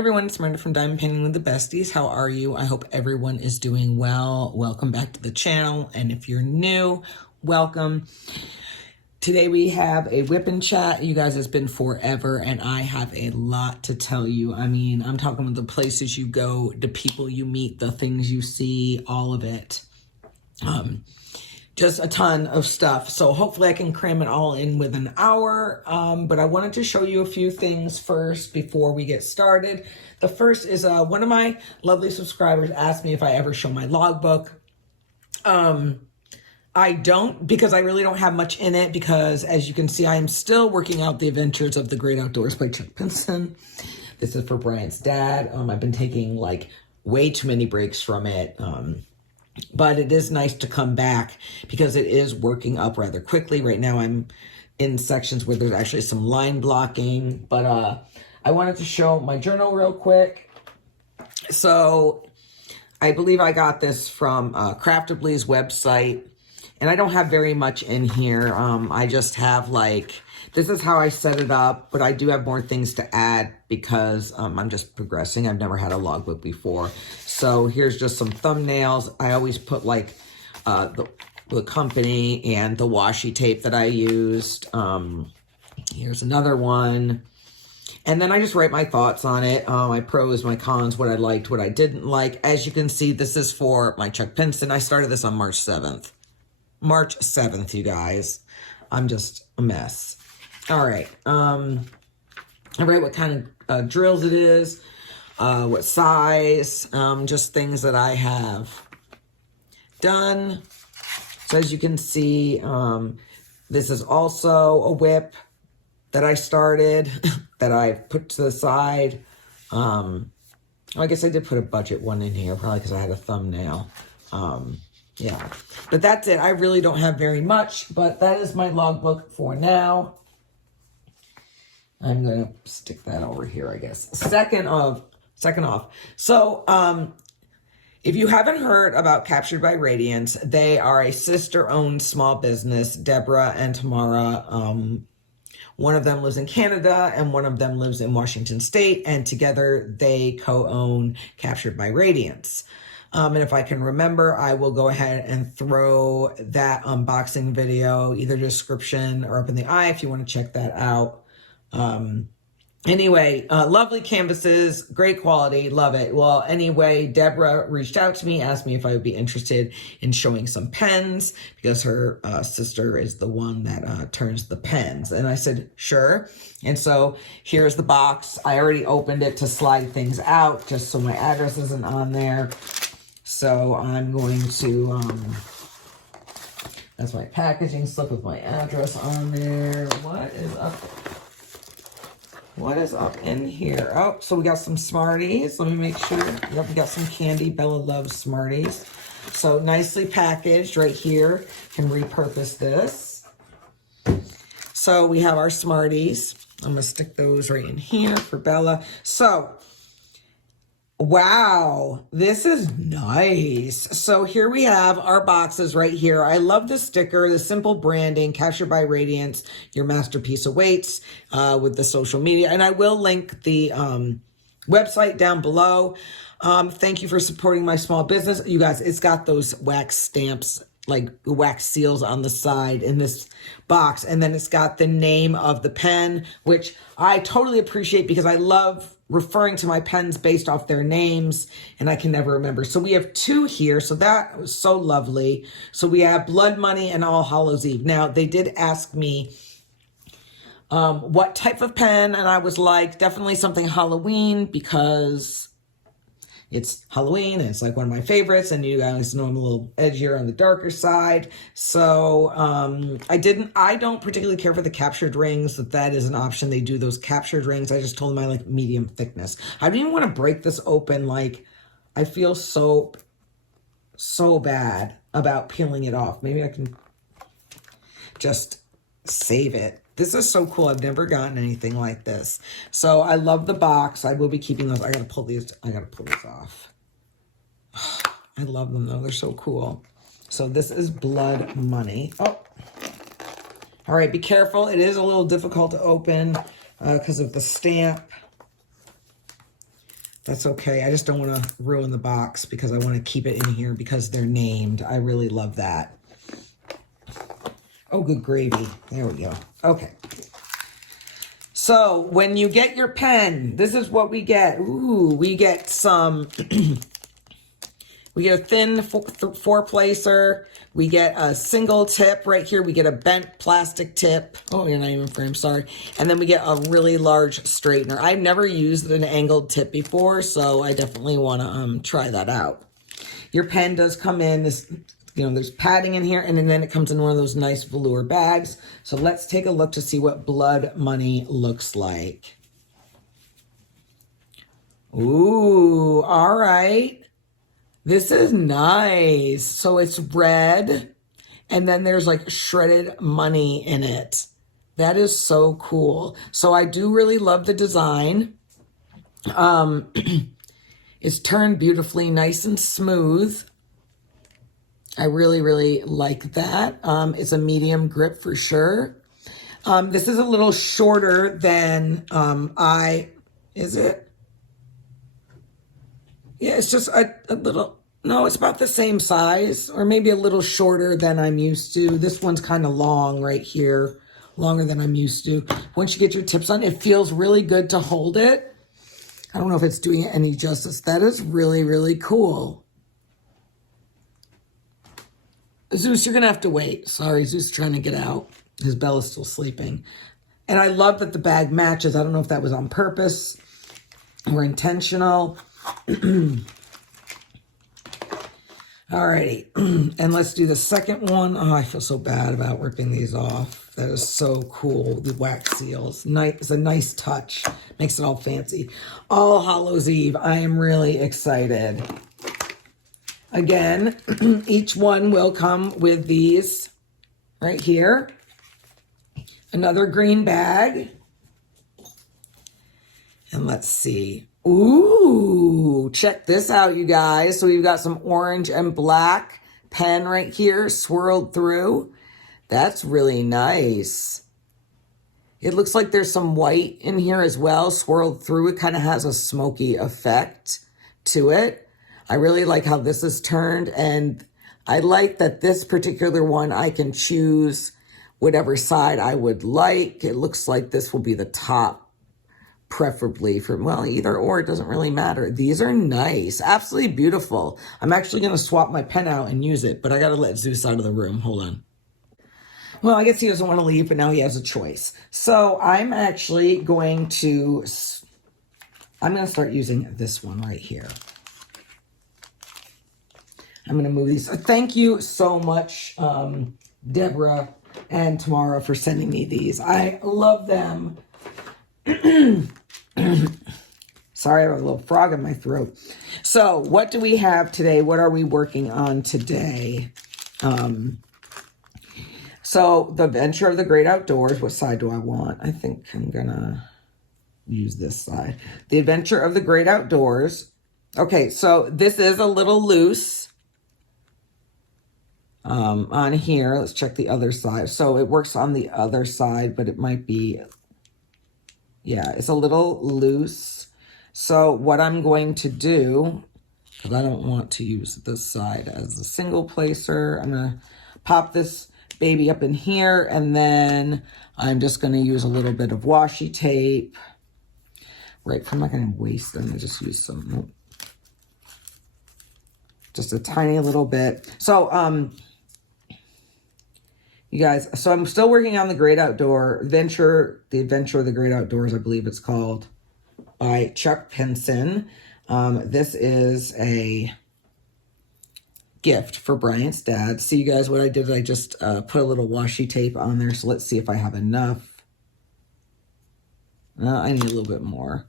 everyone, it's Miranda from Diamond Painting with the Besties. How are you? I hope everyone is doing well. Welcome back to the channel, and if you're new, welcome. Today we have a whip and chat. You guys, it's been forever, and I have a lot to tell you. I mean, I'm talking about the places you go, the people you meet, the things you see, all of it. Just a ton of stuff. So hopefully I can cram it all in with an hour. But I wanted to show you a few things first before we get started. The first is one of my lovely subscribers asked me if I ever show my logbook. I don't, because I really don't have much in it, because as you can see, I am still working out the adventures of the great outdoors by Chuck Pinson. This is for Brian's dad. I've been taking like way too many breaks from it. But it is nice to come back because it is working up rather quickly. Right now I'm in sections where there's actually some line blocking. But I wanted to show my journal real quick. So I believe I got this from Craftably's website. And I don't have very much in here. I just have like, this is how I set it up. But I do have more things to add because I'm just progressing. I've never had a logbook before. So here's just some thumbnails. I always put like the company and the washi tape that I used. Here's another one. And then I just write my thoughts on it. My pros, my cons, what I liked, what I didn't like. As you can see, this is for my Chuck Pinson. I started this on March 7th. March 7th, you guys. I'm just a mess. All right. I write what kind of drills it is. What size, just things that I have done. So as you can see, this is also a whip that I started, that I put to the side. I guess I did put a budget one in here, probably because I had a thumbnail. Yeah, but that's it. I really don't have very much, but that is my logbook for now. I'm going to stick that over here, I guess. Second off, so if you haven't heard about Captured by Radiance, they are a sister-owned small business, Deborah and Tamara. One of them lives in Canada and one of them lives in Washington State, and together they co-own Captured by Radiance. And if I can remember, I will go ahead and throw that unboxing video, either description or up in the eye if you want to check that out. Anyway, lovely canvases, great quality, love it. Well, anyway, Deborah reached out to me, asked me if I would be interested in showing some pens, because her sister is the one that turns the pens. And I said, sure. And so here's the box. I already opened it to slide things out, just so my address isn't on there. So I'm going to, that's my packaging slip with my address on there. What is up in here? Oh, so we got some Smarties. Let me make sure. Yep, we got some candy. Bella loves Smarties. So nicely packaged right here. Can repurpose this. So we have our Smarties. I'm going to stick those right in here for Bella. So, wow, this is nice. So here we have our boxes right here. I love the sticker, the simple branding, Captured by Radiance, your masterpiece awaits, with the social media. And I will link the website down below. Thank you for supporting my small business. You guys, it's got those wax stamps, like wax seals on the side in this box. And then it's got the name of the pen, which I totally appreciate because I love referring to my pens based off their names, and I can never remember. So we have two here, so that was so lovely. So we have Blood Money and All Hallows Eve. Now, they did ask me what type of pen, and I was like, definitely something Halloween, because it's Halloween, and it's like one of my favorites, and you guys know I'm a little edgier on the darker side. So I don't particularly care for the captured rings, that is an option. They do those captured rings. I just told them I like medium thickness. I don't even want to break this open. Like, I feel so bad about peeling it off. Maybe I can just save it. This is so cool. I've never gotten anything like this. So I love the box. I will be keeping those. I gotta pull these off. I love them though. They're so cool. So this is Blood Money. Oh, all right. Be careful. It is a little difficult to open because of the stamp. That's okay. I just don't want to ruin the box because I want to keep it in here because they're named. I really love that. Oh, good gravy. There we go. Okay. So when you get your pen, this is what we get. Ooh, we get some, we get a thin four placer. We get a single tip right here. We get a bent plastic tip. Oh, you're not even framed, sorry. And then we get a really large straightener. I've never used an angled tip before, so I definitely want to try that out. Your pen does come in this, you know, there's padding in here, and then it comes in one of those nice velour bags. So let's take a look to see what Blood Money looks like. Ooh, all right. This is nice. So it's red, and then there's like shredded money in it. That is so cool. So I do really love the design. It's turned beautifully, nice and smooth. I really, really like that. It's a medium grip for sure. This is a little shorter than is it? Yeah, it's just a little, no, it's about the same size or maybe a little shorter than I'm used to. This one's kind of long right here, longer than I'm used to. Once you get your tips on, it feels really good to hold it. I don't know if it's doing it any justice. That is really, really cool. Zeus, you're going to have to wait. Sorry, Zeus is trying to get out. His Bella's still sleeping. And I love that the bag matches. I don't know if that was on purpose or intentional. Alrighty. And let's do the second one. Oh, I feel so bad about ripping these off. That is so cool. The wax seals. Nice. It's a nice touch. Makes it all fancy. All Hallows Eve. I am really excited. Again, each one will come with these right here. Another green bag. And let's see. Ooh, check this out, you guys. So we've got some orange and black pen right here swirled through. That's really nice. It looks like there's some white in here as well, swirled through. It kind of has a smoky effect to it. I really like how this is turned, and I like that this particular one, I can choose whatever side I would like. It looks like this will be the top, preferably for, well, either or, it doesn't really matter. These are nice, absolutely beautiful. I'm actually going to swap my pen out and use it, but I got to let Zeus out of the room. Hold on. Well, I guess he doesn't want to leave, but now he has a choice. So I'm actually going to start using this one right here. I'm going to move these. Thank you so much, Deborah and Tamara, for sending me these. I love them. Sorry, I have a little frog in my throat. So what do we have today? What are we working on today? So the Adventure of the Great Outdoors. What side do I want? I think I'm going to use this side. The Adventure of the Great Outdoors. Okay, so this is a little loose. On here, let's check the other side. So it works on the other side, but it might be, yeah, it's a little loose. So what I'm going to do, because I don't want to use this side as a single placer, I'm going to pop this baby up in here, and then I'm just going to use a little bit of washi tape. Right, I'm not going to waste them. I just use some, nope. Just a tiny little bit. So, you guys, so I'm still working on the Great Outdoor Venture, the Adventure of the Great Outdoors, I believe it's called, by Chuck Pinson. This is a gift for Bryant's dad. See, you guys, what I did, I just put a little washi tape on there. So let's see if I have enough. I need a little bit more.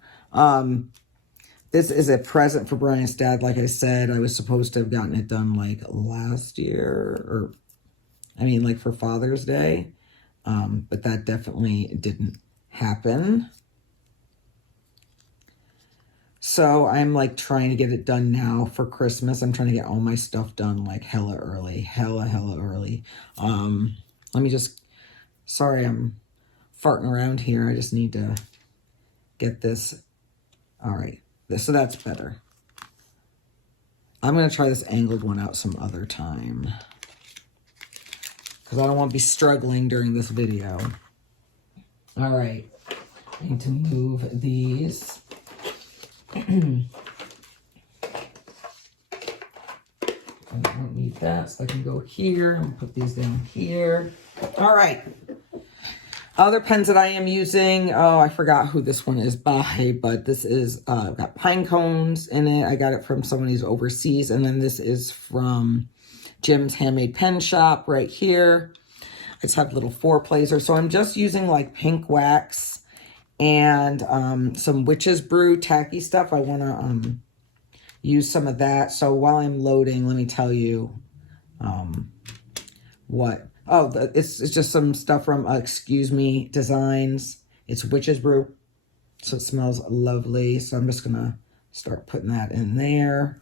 This is a present for Bryant's dad. Like I said, I was supposed to have gotten it done like last year, or I mean, like for Father's Day, but that definitely didn't happen. So I'm like trying to get it done now for Christmas. I'm trying to get all my stuff done like hella early, hella early. Let me just, sorry, I'm farting around here. I just need to get this. All right, So that's better. I'm going to try this angled one out some other time, because I don't want to be struggling during this video. All right. I need to move these. I don't need that, so I can go here and put these down here. All right. Other pens that I am using, oh, I forgot who this one is by, but this is, got pine cones in it. I got it from someone who's overseas. And then this is from Jim's Handmade Pen Shop right here. I just have little 4-placer. So I'm just using like pink wax and some Witch's Brew tacky stuff. I want to use some of that. So while I'm loading, let me tell you what. Oh, it's just some stuff from Excuse Me Designs. It's Witch's Brew, so it smells lovely. So I'm just going to start putting that in there.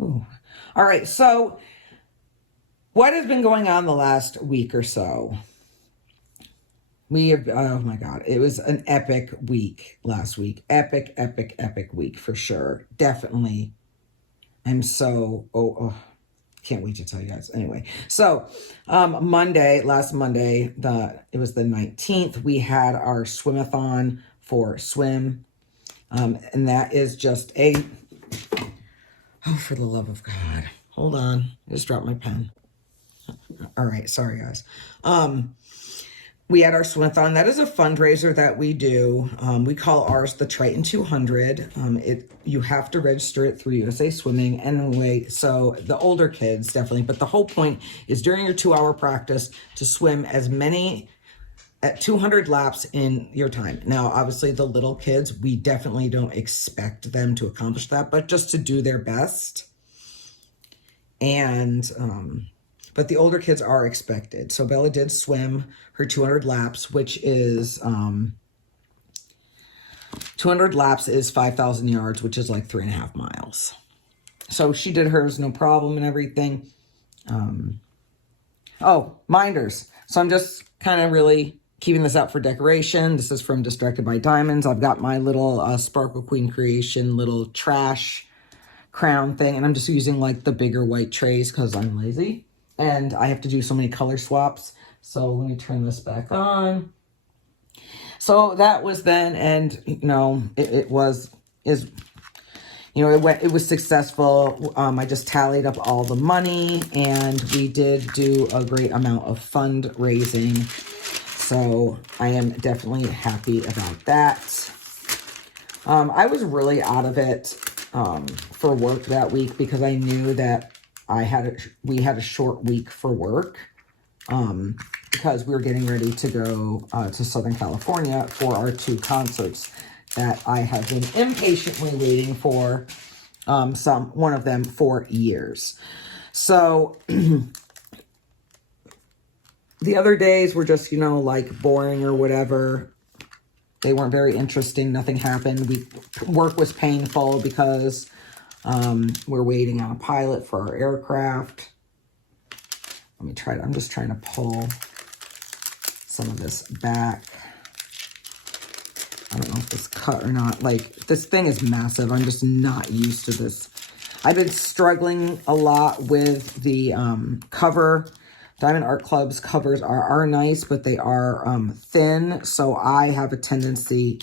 Ooh. All right, so what has been going on the last week or so? We have, oh my God, it was an epic week last week. Epic, epic, epic week for sure. Definitely. I'm so, can't wait to tell you guys. Anyway, so last Monday, it was the 19th, we had our swim-a-thon for swim. And that is just oh, for the love of God. Hold on. I just dropped my pen. All right. Sorry, guys. We had our swim-a-thon. That is a fundraiser that we do. We call ours the Triton 200. You have to register it through USA Swimming. Anyway, so the older kids definitely, but the whole point is during your 2-hour practice to swim as many at 200 laps in your time. Now, obviously the little kids, we definitely don't expect them to accomplish that, but just to do their best. And, but the older kids are expected. So Bella did swim her 200 laps, which is, 200 laps is 5,000 yards, which is like 3.5 miles. So she did hers, no problem and everything. Oh, minders. So I'm just kind of really keeping this out for decoration. This is from Distracted by Diamonds. I've got my little Sparkle Queen Creation little trash crown thing. And I'm just using like the bigger white trays because I'm lazy. And I have to do so many color swaps. So let me turn this back on. So that was then, and you know, it was successful. I just tallied up all the money and we did do a great amount of fundraising. So I am definitely happy about that. I was really out of it for work that week because I knew that we had a short week for work because we were getting ready to go to Southern California for our 2 concerts that I have been impatiently waiting for, one of them for years. So the other days were just, like boring or whatever. They weren't very interesting. Nothing happened. Work was painful because we're waiting on a pilot for our aircraft. Let me try it. I'm just trying to pull some of this back. I don't know if this cut or not. Like, this thing is massive. I'm just not used to this. I've been struggling a lot with the cover. Diamond Art Club's covers are nice, but they are thin. So I have a tendency...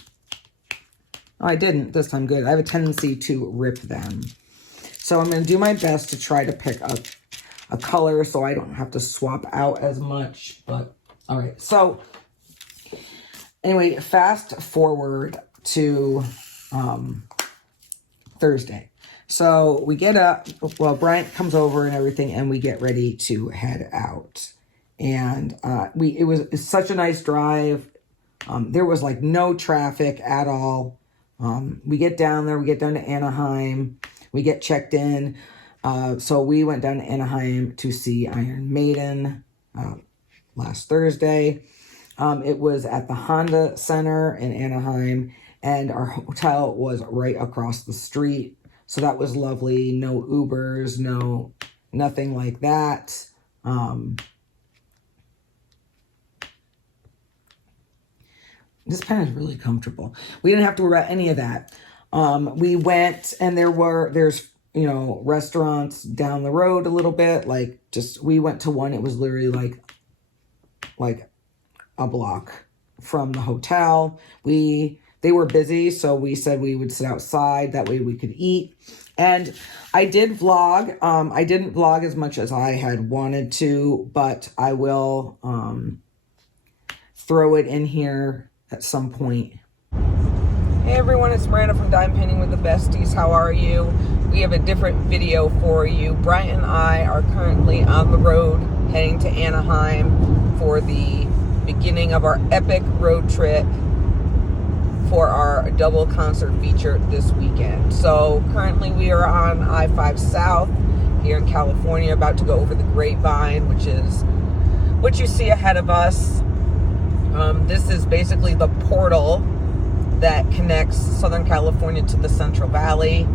Oh, I didn't this time. Good. I have a tendency to rip them. So I'm going to do my best to try to pick up a color so I don't have to swap out as much. But, all right. So, anyway, fast forward to Thursday. So, we get up. Well, Bryant comes over and everything, and we get ready to head out. And it was such a nice drive. There was, like, no traffic at all. We get down there. We get down to Anaheim. We get checked in. So we went down to Anaheim to see Iron Maiden last Thursday. It was at the Honda Center in Anaheim, and our hotel was right across the street. So that was lovely. No Ubers, nothing like that. This pen is really comfortable. We didn't have to worry about any of that. We went and there's, you know, restaurants down the road a little bit. Like we went to one, it was literally like a block from the hotel. They were busy, so we said we would sit outside. That way we could eat. And I did vlog. I didn't vlog as much as I had wanted to, but I will throw it in here at some point. Hey everyone, it's Miranda from Diamond Painting with the Besties. How are you? We have a different video for you. Bryant and I are currently on the road heading to Anaheim for the beginning of our epic road trip for our double concert feature this weekend. So currently we are on I-5 South here in California, about to go over the Grapevine, which is what you see ahead of us. This is basically the portal that connects Southern California to the Central Valley,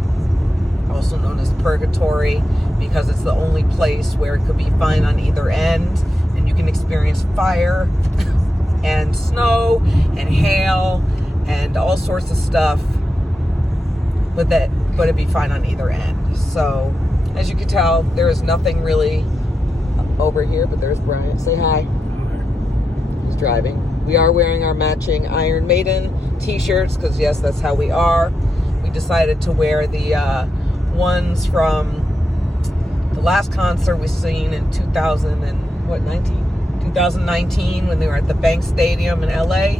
also known as Purgatory, because it's the only place where it could be fine on either end, and you can experience fire and snow and hail and all sorts of stuff with it, but it'd be fine on either end. So as you can tell, there is nothing really over here, but there's Bryant. Say hi. He's driving. We are wearing our matching Iron Maiden t-shirts because yes, that's how we are. We decided to wear the ones from the last concert we seen in 2019 when they were at the Bank Stadium in LA.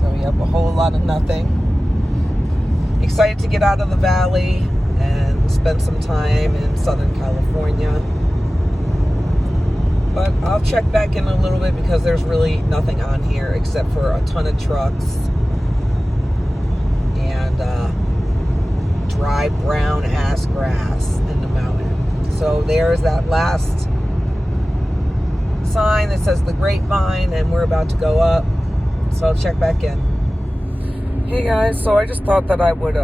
So we have a whole lot of nothing. Excited to get out of the valley and spend some time in Southern California. But I'll check back in a little bit because there's really nothing on here except for a ton of trucks and dry brown ass grass in the mountain. So there's that last sign that says the Grapevine, and we're about to go up. So I'll check back in. Hey guys, so I just thought that I would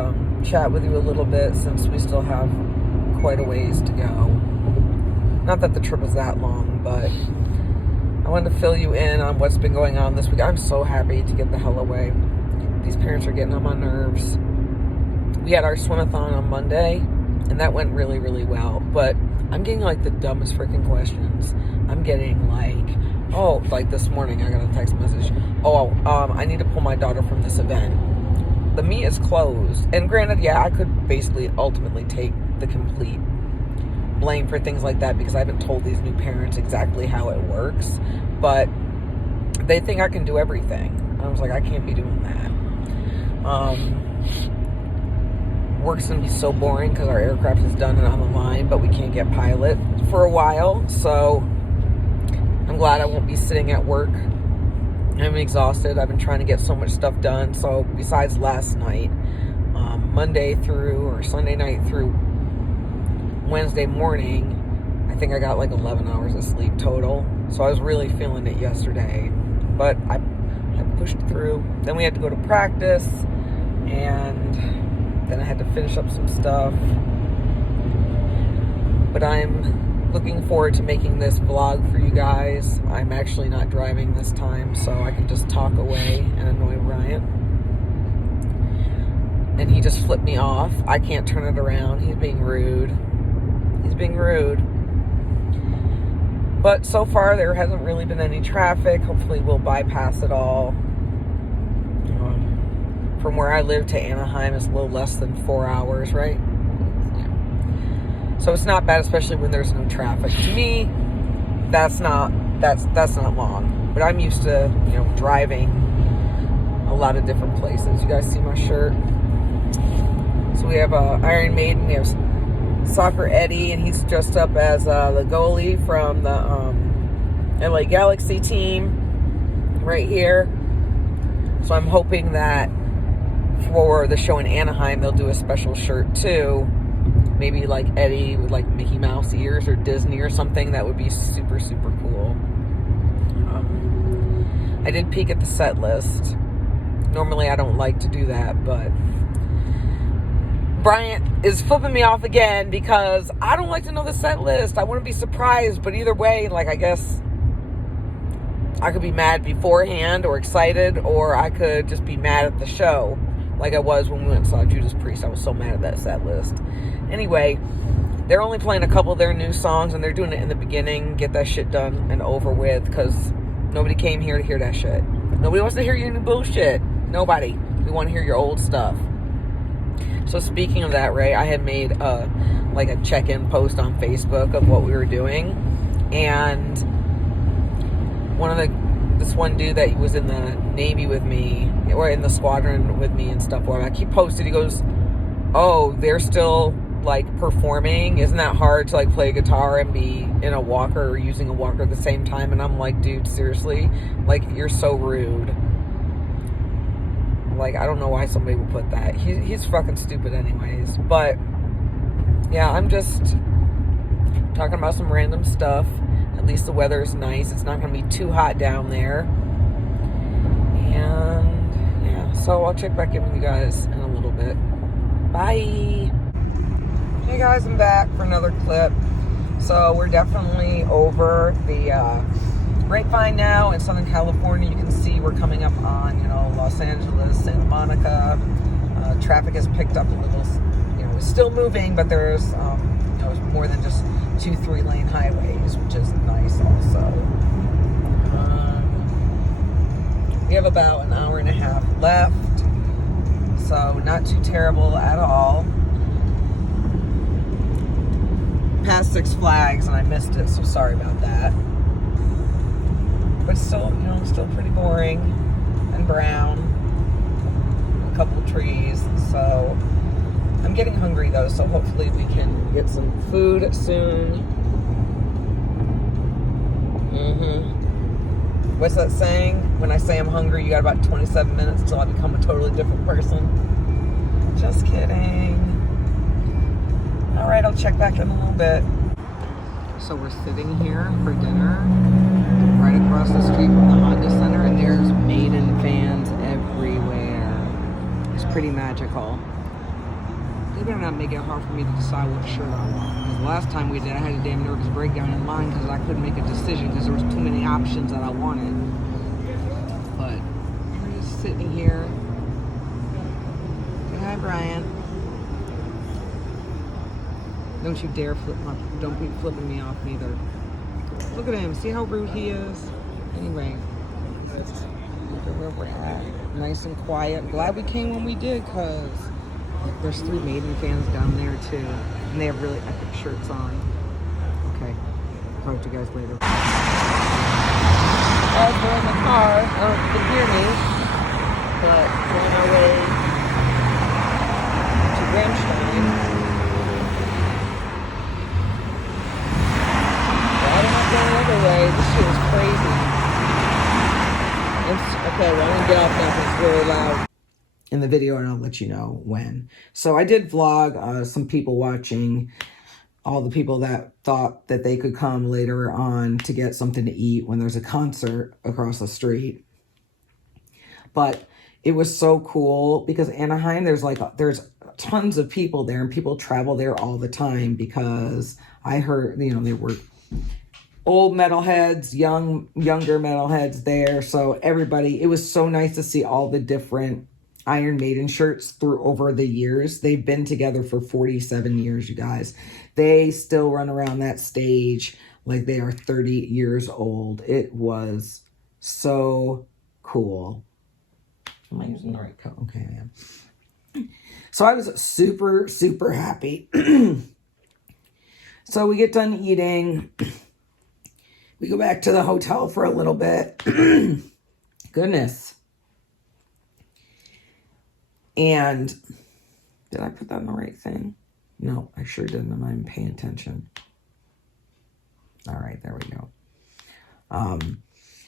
chat with you a little bit since we still have quite a ways to go. Not that the trip is that long, but I wanted to fill you in on what's been going on this week. I'm so happy to get the hell away. These parents are getting on my nerves. We had our swim-a-thon on Monday, and that went really, really well. But I'm getting like the dumbest freaking questions. I'm getting like, oh, like this morning I got a text message. I need to pull my daughter from this event. The meet is closed. And granted, yeah, I could basically ultimately take the complete blame for things like that because I haven't told these new parents exactly how it works. But they think I can do everything. I was like, I can't be doing that. Work's gonna be so boring because our aircraft is done and on the line, but we can't get pilot for a while. So I'm glad I won't be sitting at work. I'm exhausted. I've been trying to get so much stuff done. So besides last night, Sunday night through Wednesday morning, I think I got like 11 hours of sleep total. So I was really feeling it yesterday, but I pushed through. Then we had to go to practice, and then I had to finish up some stuff. But I'm looking forward to making this vlog for you guys. I'm actually not driving this time, so I can just talk away and annoy Ryan. And he just flipped me off. I can't turn it around. He's being rude. But so far, there hasn't really been any traffic. Hopefully, we'll bypass it all. From where I live to Anaheim is a little less than 4 hours, right? Yeah. So it's not bad, especially when there's no traffic. To me, that's not long. But I'm used to, driving a lot of different places. You guys see my shirt? So we have Iron Maiden. We have Soccer Eddie, and he's dressed up as the goalie from the LA Galaxy team right here. So I'm hoping that for the show in Anaheim, they'll do a special shirt too. Maybe like Eddie with like Mickey Mouse ears or Disney or something. That would be super, super cool. I did peek at the set list. Normally I don't like to do that, but Bryant is flipping me off again because I don't like to know the set list. I want to be surprised, but either way, like, I guess I could be mad beforehand or excited, or I could just be mad at the show, like I was when we went and saw Judas Priest. I was so mad at that set list. Anyway, they're only playing a couple of their new songs, and they're doing it in the beginning. Get that shit done and over with, because nobody came here to hear that shit. Nobody wants to hear your new bullshit. Nobody. We want to hear your old stuff. So speaking of that, Ray, I had made like a check-in post on Facebook of what we were doing, and this one dude that was in the Navy with me, or in the squadron with me and stuff, where he posted, he goes, "Oh, they're still like performing. Isn't that hard to like play guitar and be in a walker or using a walker at the same time?" And I'm like, dude, seriously, like, you're so rude. Like, I don't know why somebody would put that. He's fucking stupid anyways. But yeah, I'm just talking about some random stuff. At least the weather is nice. It's not going to be too hot down there. And yeah, so I'll check back in with you guys in a little bit. Bye. Hey guys, I'm back for another clip. So we're definitely over the Grapevine now in Southern California. You can see we're coming up on, Los Angeles, Santa Monica. Traffic has picked up a little, it's still moving, but there's, more than just 2 3-lane highways, which is nice also. We have about an hour and a half left, so not too terrible at all. Past Six Flags, and I missed it, so sorry about that. But still, still pretty boring and brown. A couple trees, so I'm getting hungry though, so hopefully we can get some food soon. What's that saying? When I say I'm hungry, you got about 27 minutes till I become a totally different person. Just kidding. All right, I'll check back in a little bit. So we're sitting here for dinner right across the street from the Honda Center, and there's Maiden fans everywhere. It's pretty magical. They better not make it hard for me to decide what shirt I want. Because the last time we did, I had a damn nervous breakdown in line because I couldn't make a decision because there was too many options that I wanted. But we're just sitting here. Say hi, Brian. Don't you dare don't be flipping me off neither. Look at him, see how rude he is? Anyway, look at where we're at. Nice and quiet. I'm glad we came when we did, because there's 3 Maiden fans down there too. And they have really epic shirts on. Okay, talk to you guys later. As we're in the car, I don't know if you can hear me, but we're on our way to Rammstein. Way. This shit is crazy. Okay, well, I'm gonna get off now because it's really loud in the video, and I'll let you know when. So I did vlog some people watching, all the people that thought that they could come later on to get something to eat when there's a concert across the street. But it was so cool because Anaheim, there's tons of people there, and people travel there all the time because I heard, there were old metalheads, younger metalheads there. So everybody, it was so nice to see all the different Iron Maiden shirts over the years. They've been together for 47 years, you guys. They still run around that stage like they are 30 years old. It was so cool. Am I using the right code? Okay, I am. So I was super, super happy. So we get done eating. We go back to the hotel for a little bit. Goodness. And did I put that in the right thing? No, I sure didn't. I'm not even paying attention. All right, there we go.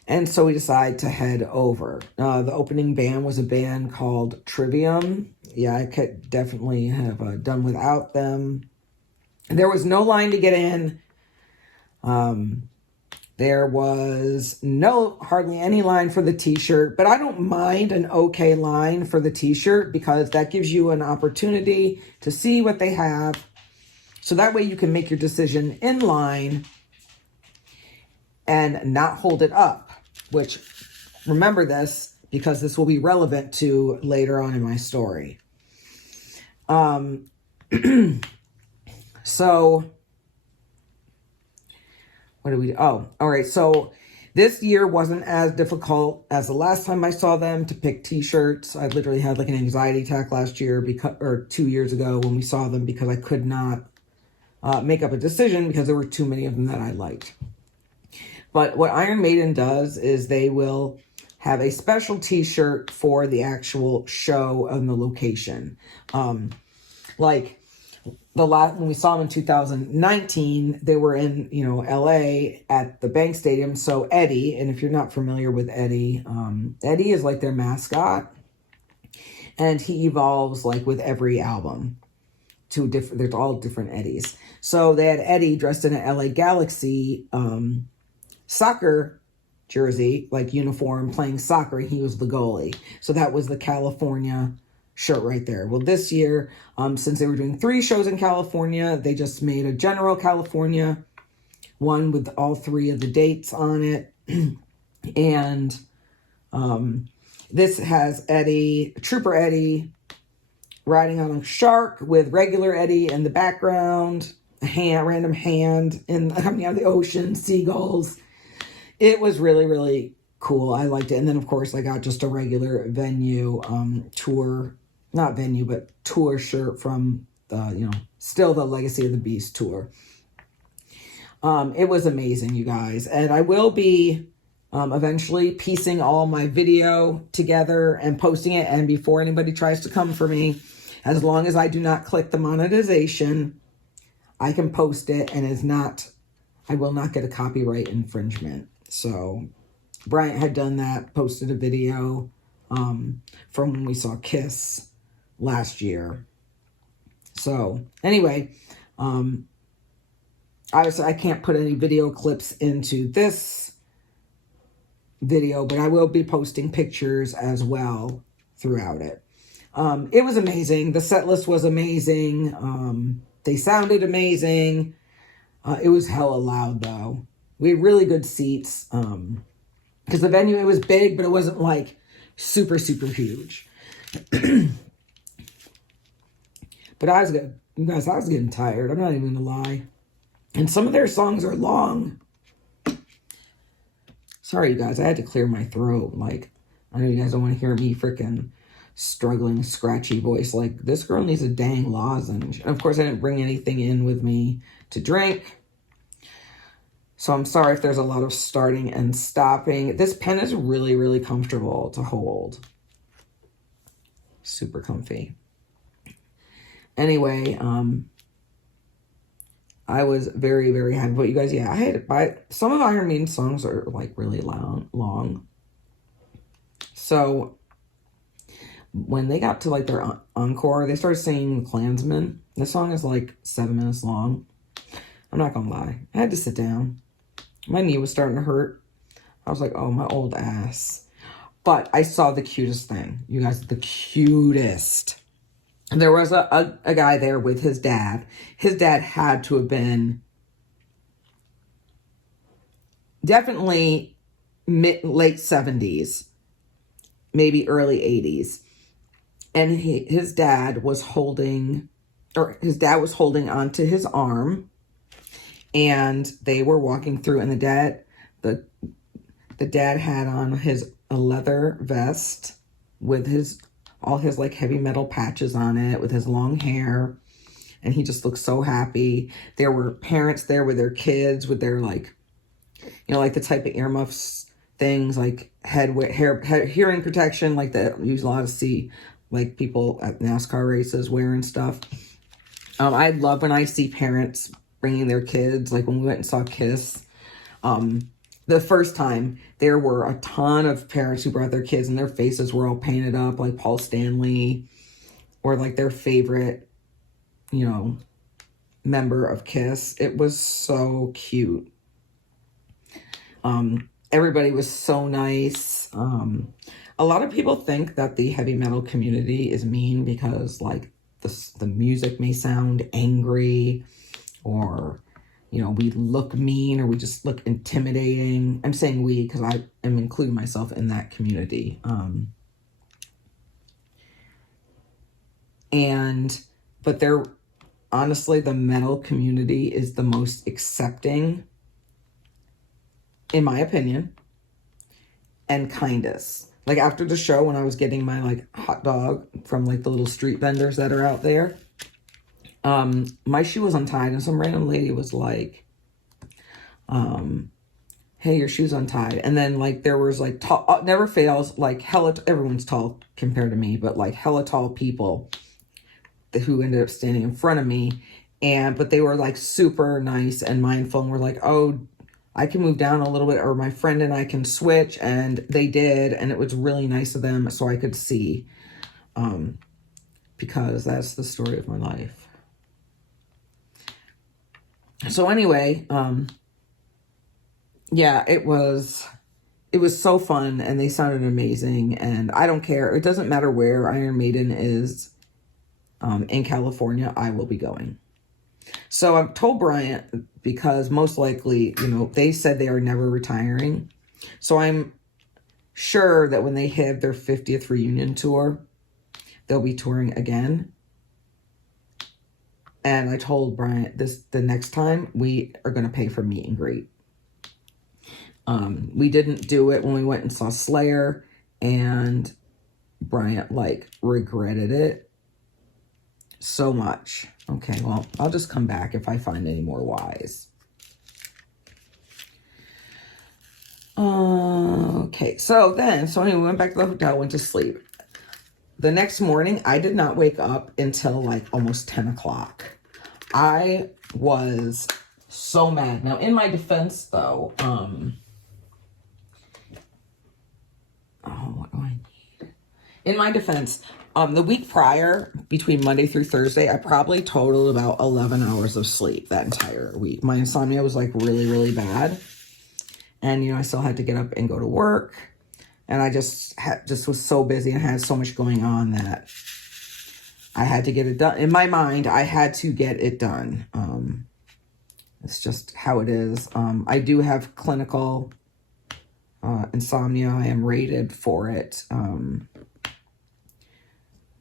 And so we decide to head over. The opening band was a band called Trivium. Yeah, I could definitely have done without them. There was no line to get in. There was hardly any line for the t-shirt, but I don't mind an okay line for the t-shirt because that gives you an opportunity to see what they have. So that way you can make your decision in line and not hold it up. which, remember this, because this will be relevant to later on in my story. So, what do we do? Oh, all right. So this year wasn't as difficult as the last time I saw them to pick t-shirts. I literally had like an anxiety attack last year or 2 years ago when we saw them, because I could not make up a decision because there were too many of them that I liked. But what Iron Maiden does is they will have a special t-shirt for the actual show and the location. Like when we saw them in 2019, they were in, LA at the Bank Stadium. So Eddie, and if you're not familiar with Eddie, Eddie is like their mascot, and he evolves like with every album. There's all different Eddies. So they had Eddie dressed in an LA Galaxy soccer jersey, like uniform, playing soccer. He was the goalie. So that was the California shirt right there. Well, this year, since they were doing 3 shows in California, they just made a general California one with all 3 of the dates on it. And this has Trooper Eddie riding on a shark with regular Eddie in the background, a random hand coming out of the ocean, seagulls. It was really, really cool. I liked it. And then, of course, I got just a regular tour, not venue, but tour shirt from still the Legacy of the Beast tour. It was amazing, you guys. And I will be eventually piecing all my video together and posting it. And before anybody tries to come for me, as long as I do not click the monetization, I can post it, and I will not get a copyright infringement. So Bryant had done that, posted a video from when we saw Kiss last year. So anyway, obviously I can't put any video clips into this video, but I will be posting pictures as well throughout it. It was amazing. The set list was amazing. They sounded amazing. It was hella loud though. We had really good seats. Because the venue, it was big, but it wasn't like super, super huge. But I was good. You guys, I was getting tired. I'm not even gonna lie. And some of their songs are long. Sorry, you guys. I had to clear my throat. Like, I know you guys don't want to hear me freaking struggling, scratchy voice. Like, this girl needs a dang lozenge. And of course, I didn't bring anything in with me to drink. So I'm sorry if there's a lot of starting and stopping. This pen is really, really comfortable to hold. Super comfy. Anyway, I was very, very happy. But you guys, yeah, some of Iron Maiden songs are like really long. So when they got to like their encore, they started singing Klansman. The song is like 7 minutes long. I'm not gonna lie. I had to sit down. My knee was starting to hurt. I was like, oh, my old ass. But I saw the cutest thing. You guys, the cutest. There was a guy there with his dad. His dad had to have been definitely late 70s, maybe early 80s. And his dad was holding onto his arm. And they were walking through, and the dad had on a leather vest with all his like heavy metal patches on it, with his long hair, and he just looked so happy. There were parents there with their kids, with their like, like the type of earmuffs things, like hearing protection, like that you use a lot to see like people at NASCAR races wearing stuff. I love when I see parents bringing their kids, like when we went and saw Kiss. The first time, there were a ton of parents who brought their kids, and their faces were all painted up like Paul Stanley, or like their favorite, member of Kiss. It was so cute. Everybody was so nice. A lot of people think that the heavy metal community is mean because like the music may sound angry, or you know, we look mean or we just look intimidating. I'm saying we because I am including myself in that community. But they're, honestly, the metal community is the most accepting, in my opinion, and kindest. Like after the show, when I was getting my like hot dog from like the little street vendors that are out there, my shoe was untied and some random lady was like, hey, your shoe's untied. And then like there was like tall, never fails, like hella, everyone's tall compared to me, but like hella tall people who ended up standing in front of me. But they were like super nice and mindful and were like, oh, I can move down a little bit, or my friend and I can switch. And they did. And it was really nice of them so I could see, because that's the story of my life. So anyway, yeah, it was so fun and they sounded amazing. And I don't care. It doesn't matter where Iron Maiden is in California, I will be going. So I've told Bryant, because most likely, you know, they said they are never retiring. So I'm sure that when they have their 50th reunion tour, they'll be touring again. And I told Bryant the next time we are going to pay for meet and greet. We didn't do it when we went and saw Slayer, and Bryant like regretted it so much. Okay, well, I'll just come back if I find any more whys. Okay, so anyway, we went back to the hotel, went to sleep. The next morning, I did not wake up until like almost 10 o'clock. I was so mad. Now, in my defense, though, what do I need? In my defense, the week prior, between Monday through Thursday, I probably totaled about 11 hours of sleep that entire week. My insomnia was like really, really bad. And, you know, I still had to get up and go to work. And I just was so busy and had so much going on that I had to get it done. In my mind, I had to get it done. It's just how it is. I do have clinical insomnia. I am rated for it.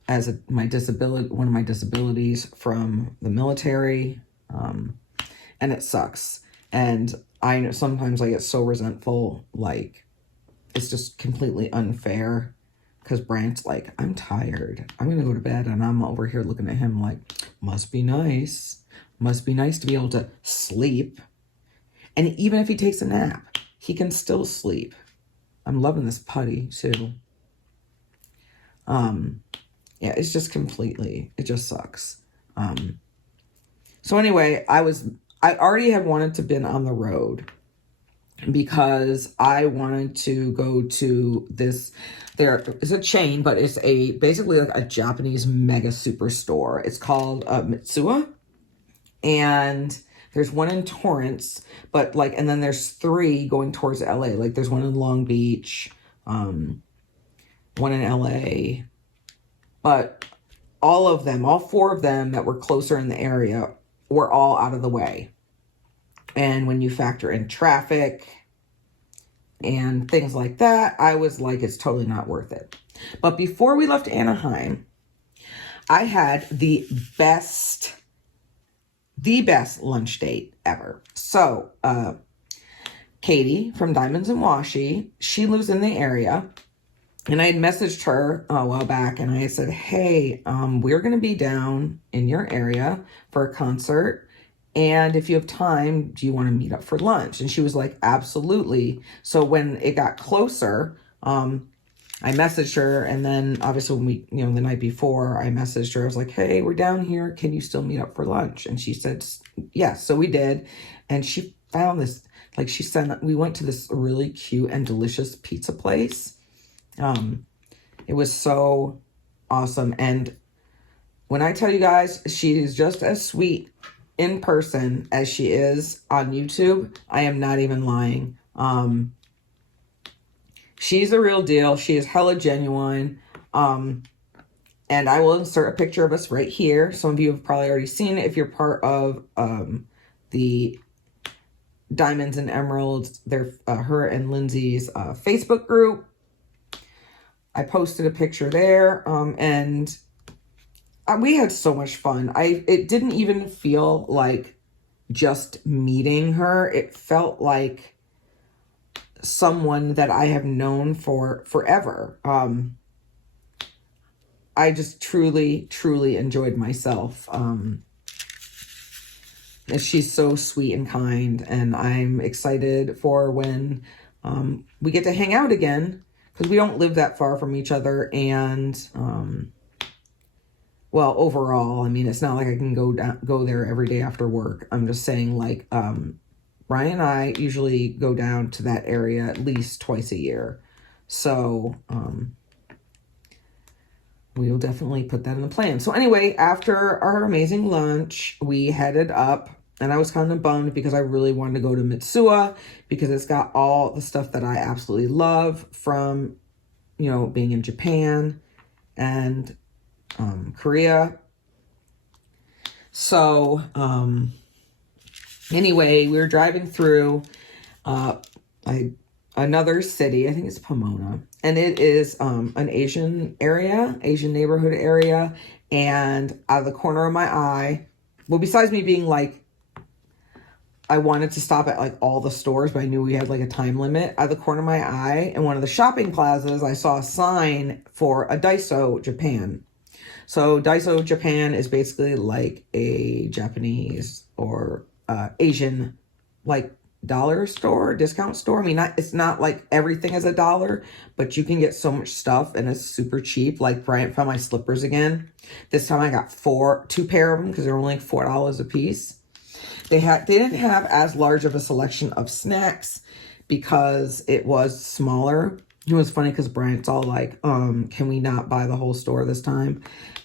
As my disability, one of my disabilities from the military, and it sucks. And I know sometimes I get so resentful, like it's just completely unfair, because Brant's like, I'm tired, I'm gonna go to bed, and I'm over here looking at him like, must be nice to be able to sleep. And even if he takes a nap, he can still sleep. I'm loving this putty too. Yeah, it's just it just sucks. So anyway, I already had wanted to been on the road because I wanted to go to this, there is a chain, but it's basically like a Japanese mega superstore. It's called Mitsuwa, and there's one in Torrance, but like, and then there's 3 going towards LA. Like there's one in Long Beach, one in LA. But all 4 of them that were closer in the area were all out of the way. And when you factor in traffic and things like that, I was like, it's totally not worth it. But before we left Anaheim, I had the best lunch date ever. So, Katie from Diamonds and Washi, she lives in the area. And I had messaged her a while back and I said, hey, we're going to be down in your area for a concert. And if you have time, do you want to meet up for lunch? And she was like, absolutely. So when it got closer, I messaged her. And then obviously when we, you know, the night before I messaged her, I was like, hey, we're down here. Can you still meet up for lunch? And she said, yes. So we did. And she found this, like we went to this really cute and delicious pizza place. It was so awesome. And when I tell you guys, she is just as sweet in person as she is on YouTube. I am not even lying. She's the real deal. She is hella genuine. And I will insert a picture of us right here. Some of you have probably already seen it if you're part of the Diamonds and Emeralds, their her and Lindsay's Facebook group. I posted a picture there, and we had so much fun. It didn't even feel like just meeting her. It felt like someone that I have known for forever. I just truly, truly enjoyed myself. She's so sweet and kind, and I'm excited for when we get to hang out again, because we don't live that far from each other. And well, overall, I mean, it's not like I can go there every day after work. I'm just saying, like, Brian and I usually go down to that area at least twice a year. So we will definitely put that in the plan. So anyway, after our amazing lunch, we headed up, and I was kind of bummed because I really wanted to go to Mitsuwa, because it's got all the stuff that I absolutely love from, you know, being in Japan and Korea. So anyway, we were driving through another city. I think it's Pomona, and it is an Asian neighborhood area. And out of the corner of my eye, well, besides me being like, I wanted to stop at like all the stores, but I knew we had like a time limit. Out of the corner of my eye, in one of the shopping plazas, I saw a sign for a Daiso Japan. So Daiso Japan is basically like a Japanese or Asian like dollar store, discount store. I mean, it's not like everything is $1, but you can get so much stuff, and it's super cheap. Like, Bryant found my slippers again. This time I got two pair of them because they're only like $4 a piece. They didn't have as large of a selection of snacks because it was smaller. It was funny because Bryant's all like, can we not buy the whole store this time?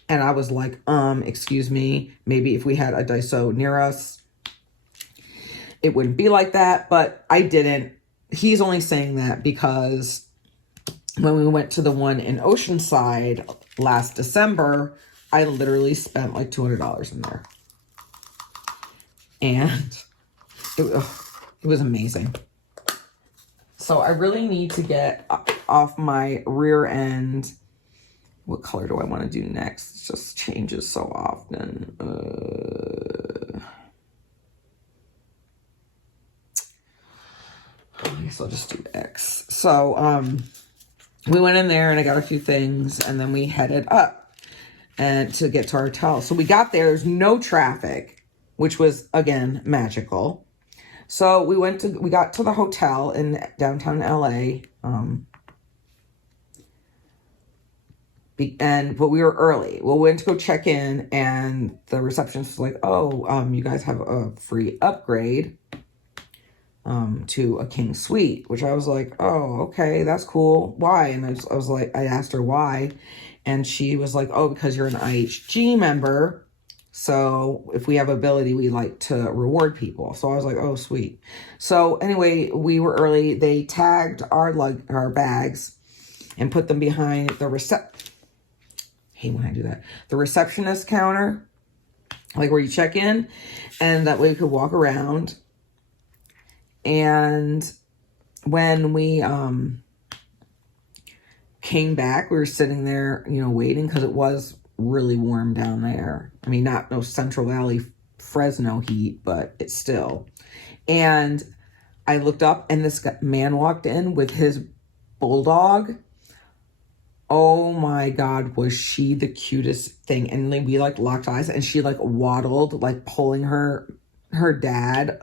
And I was like, excuse me, maybe if we had a Daiso near us, it wouldn't be like that. But I didn't. He's only saying that because when we went to the one in Oceanside last December, I literally spent like $200 in there. And it was amazing. So I really need to get off my rear end. What color do I want to do next? It just changes so often. I guess I'll just do X. So we went in there and I got a few things, and then we headed up and to get to our hotel. So we got there. There's no traffic, which was, again, magical. So we got to the hotel in downtown LA. But we were early. Well, we went to go check in, and the receptionist was like, oh, you guys have a free upgrade to a king suite, which I was like, oh, okay, that's cool. Why? And I asked her why, and she was like, oh, because you're an IHG member. So if we have ability, we like to reward people. So I was like, oh, sweet. So anyway, we were early. They tagged our bags and put them behind the hate when I do that. The receptionist counter, like where you check in, and that way we could walk around. And when we came back, we were sitting there, waiting, because it was really warm down there. I mean, not no Central Valley Fresno heat, but it's still. And I looked up, and this man walked in with his bulldog. Oh my God, was she the cutest thing? And we like locked eyes, and she like waddled, like pulling her dad,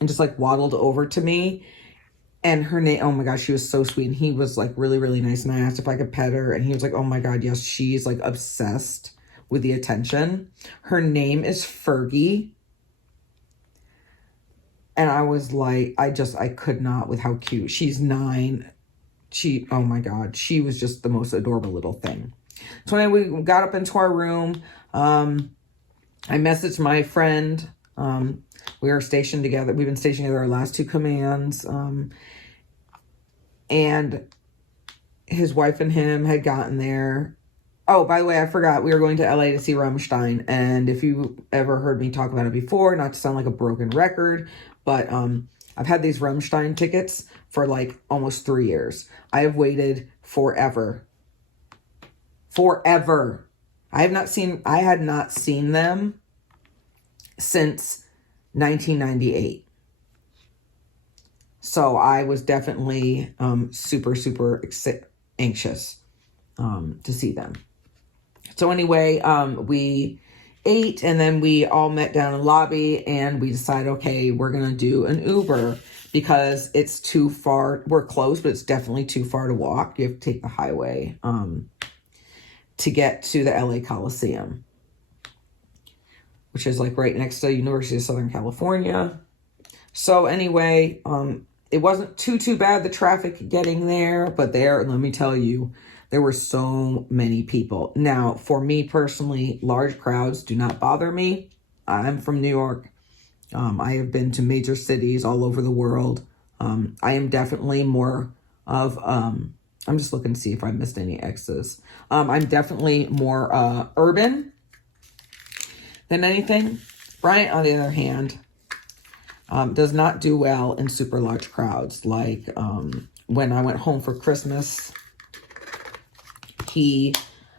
and just like waddled over to me. And her name, oh my gosh, she was so sweet. And he was like really, really nice. And I asked if I could pet her, and he was like, oh my God, yes, she's like obsessed with the attention. Her name is Fergie. And I was like, I could not with how cute. She's 9. Oh my God, she was just the most adorable little thing. So anyway, we got up into our room. I messaged my friend. We were stationed together. We've been stationed together our last 2 commands. And his wife and him had gotten there. Oh, by the way, I forgot. We were going to LA to see Rammstein. And if you ever heard me talk about it before, not to sound like a broken record, but I've had these Rammstein tickets for like almost 3 years. I have waited forever. Forever. I had not seen them since 1998. So I was definitely super, super anxious to see them. So anyway, we ate, and then we all met down in the lobby, and we decided, okay, we're going to do an Uber because it's too far. We're close, but it's definitely too far to walk. You have to take the highway to get to the LA Coliseum, which is like right next to University of Southern California. So anyway, it wasn't too bad, the traffic getting there, but let me tell you, there were so many people. Now, for me personally, large crowds do not bother me. I'm from New York. I have been to major cities all over the world. I am definitely more of, I'm just looking to see if I missed any X's. I'm definitely more urban than anything. Bryant, on the other hand, does not do well in super large crowds. Like when I went home for Christmas,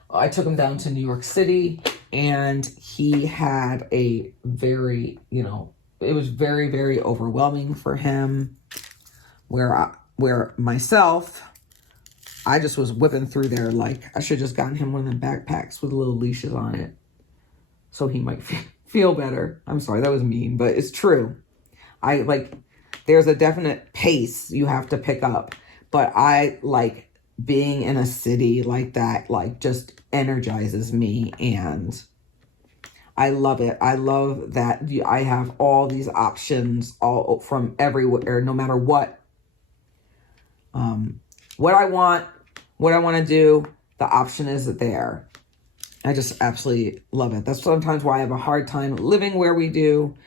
I took him down to New York City, and he had a very, it was very, very overwhelming for him. Where myself, I just was whipping through there. Like, I should have just gotten him one of them backpacks with little leashes on it, so he might feel better. I'm sorry, that was mean, but it's true. There's a definite pace you have to pick up, but I like being in a city like that, like, just energizes me, and I love it. I love that I have all these options all from everywhere, no matter what I want, what I want to do, the option is there. I just absolutely love it. That's sometimes why I have a hard time living where we do,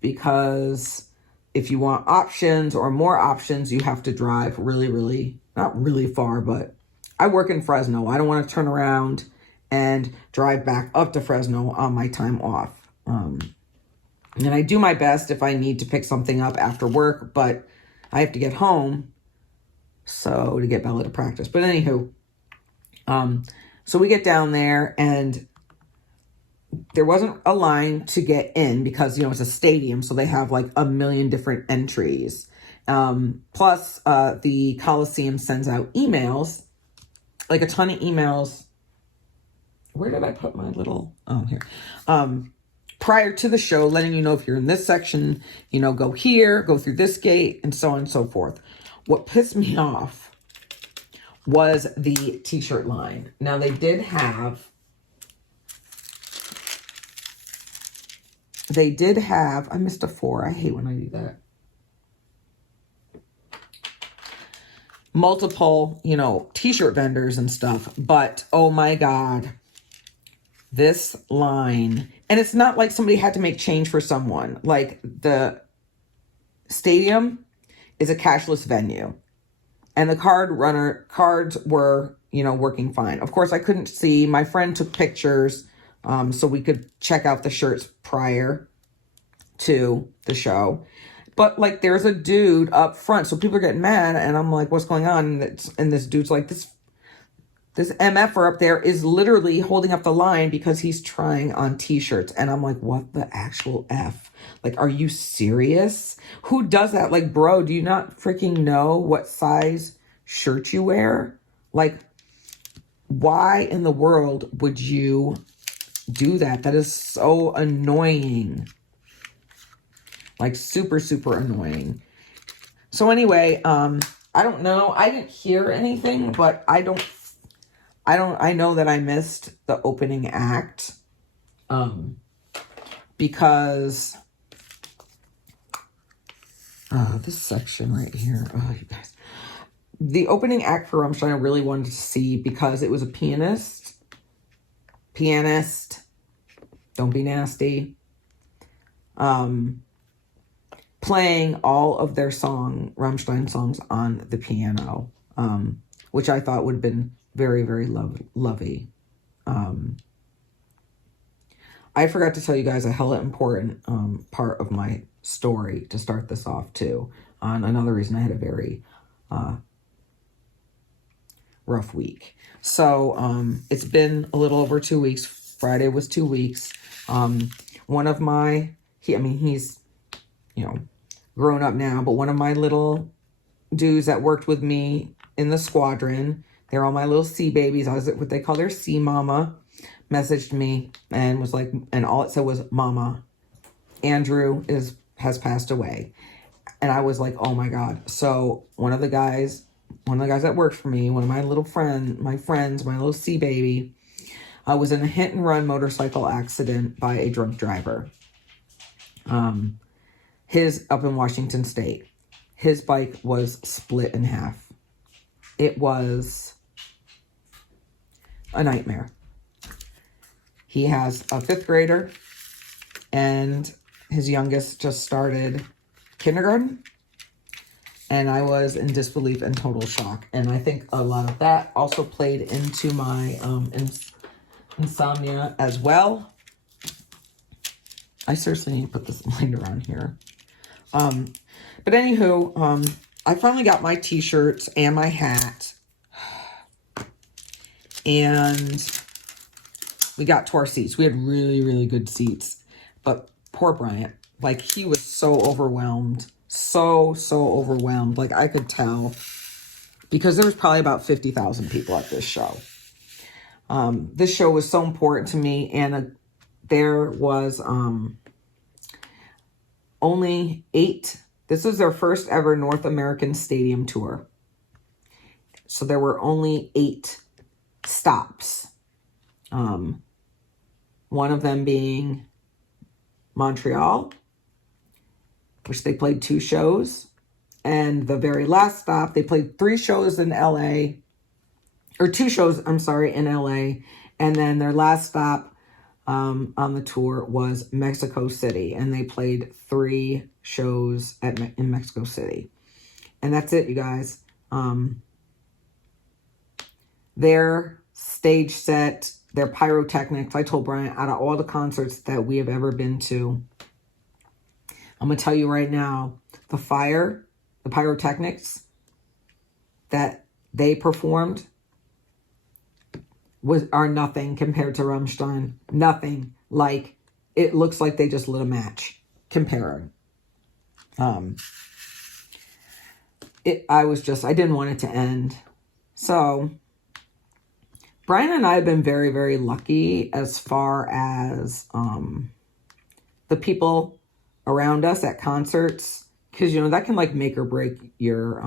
because if you want options or more options, you have to drive really, really, not really far, but I work in Fresno. I don't want to turn around and drive back up to Fresno on my time off. And I do my best if I need to pick something up after work, but I have to get home to get Bella to practice. But anywho, so we get down there, and there wasn't a line to get in because, it's a stadium, so they have like a million different entries. Plus, the Coliseum sends out emails, like a ton of emails. Where did I put my little, here. Prior to the show, letting you know if you're in this section, go here, go through this gate, and so on and so forth. What pissed me off was the t-shirt line. Now, they did have, I missed a 4. I hate when I do that. Multiple, t-shirt vendors and stuff. But, oh my God, this line. And it's not like somebody had to make change for someone. Like, the stadium is a cashless venue. And the cards were, working fine. Of course, I couldn't see. My friend took pictures so we could check out the shirts prior to the show. But, like, there's a dude up front, so people are getting mad, and I'm like, what's going on? And this dude's like, this MFer up there is literally holding up the line because he's trying on t-shirts. And I'm like, what the actual F? Like, are you serious? Who does that? Like, bro, do you not freaking know what size shirt you wear? Like, why in the world would you do that? That is so annoying. Like, super, super annoying. So anyway, I don't know. I didn't hear anything, but I know that I missed the opening act. Because this section right here. Oh, you guys. The opening act for Rammstein I really wanted to see because it was a pianist. Don't be nasty. Playing all of their Rammstein songs on the piano, which I thought would have been very, very lovely. I forgot to tell you guys a hella important part of my story to start this off too. on another reason I had a very rough week. So it's been a little over 2 weeks. Friday was 2 weeks. One of my, he's, grown up now, but one of my little dudes that worked with me in the squadron, they're all my little sea babies. I was what they call their sea mama, messaged me and was like, and all it said was, "Mama, Andrew has passed away." And I was like, oh my God. So one of the guys that worked for me, one of my little my little sea baby, was in a hit and run motorcycle accident by a drunk driver. His up in Washington State. His bike was split in half. It was a nightmare. He has a 5th grader, and his youngest just started kindergarten. And I was in disbelief and total shock. And I think a lot of that also played into my insomnia as well. I seriously need to put this lighter on here. But anywho, I finally got my t-shirts and my hat. And we got to our seats. We had really, really good seats. But poor Bryant, like, he was so overwhelmed. So overwhelmed. Like, I could tell. Because there was probably about 50,000 people at this show. This show was so important to me. And there was only 8. This was their first ever North American stadium tour. So there were only 8 stops. One of them being Montreal, which they played 2 shows. And the very last stop, they played 3 shows in LA. Or 2 shows, I'm sorry, in LA. And then their last stop on the tour was Mexico City. And they played 3 shows in Mexico City. And that's it, you guys. Their stage set, their pyrotechnics. I told Brian, out of all the concerts that we have ever been to, I'm going to tell you right now, the pyrotechnics that they performed are nothing compared to Rammstein. Nothing. Like, it looks like they just lit a match comparing. I didn't want it to end. So Brian and I have been very, very lucky as far as the people around us at concerts, because, that can like make or break your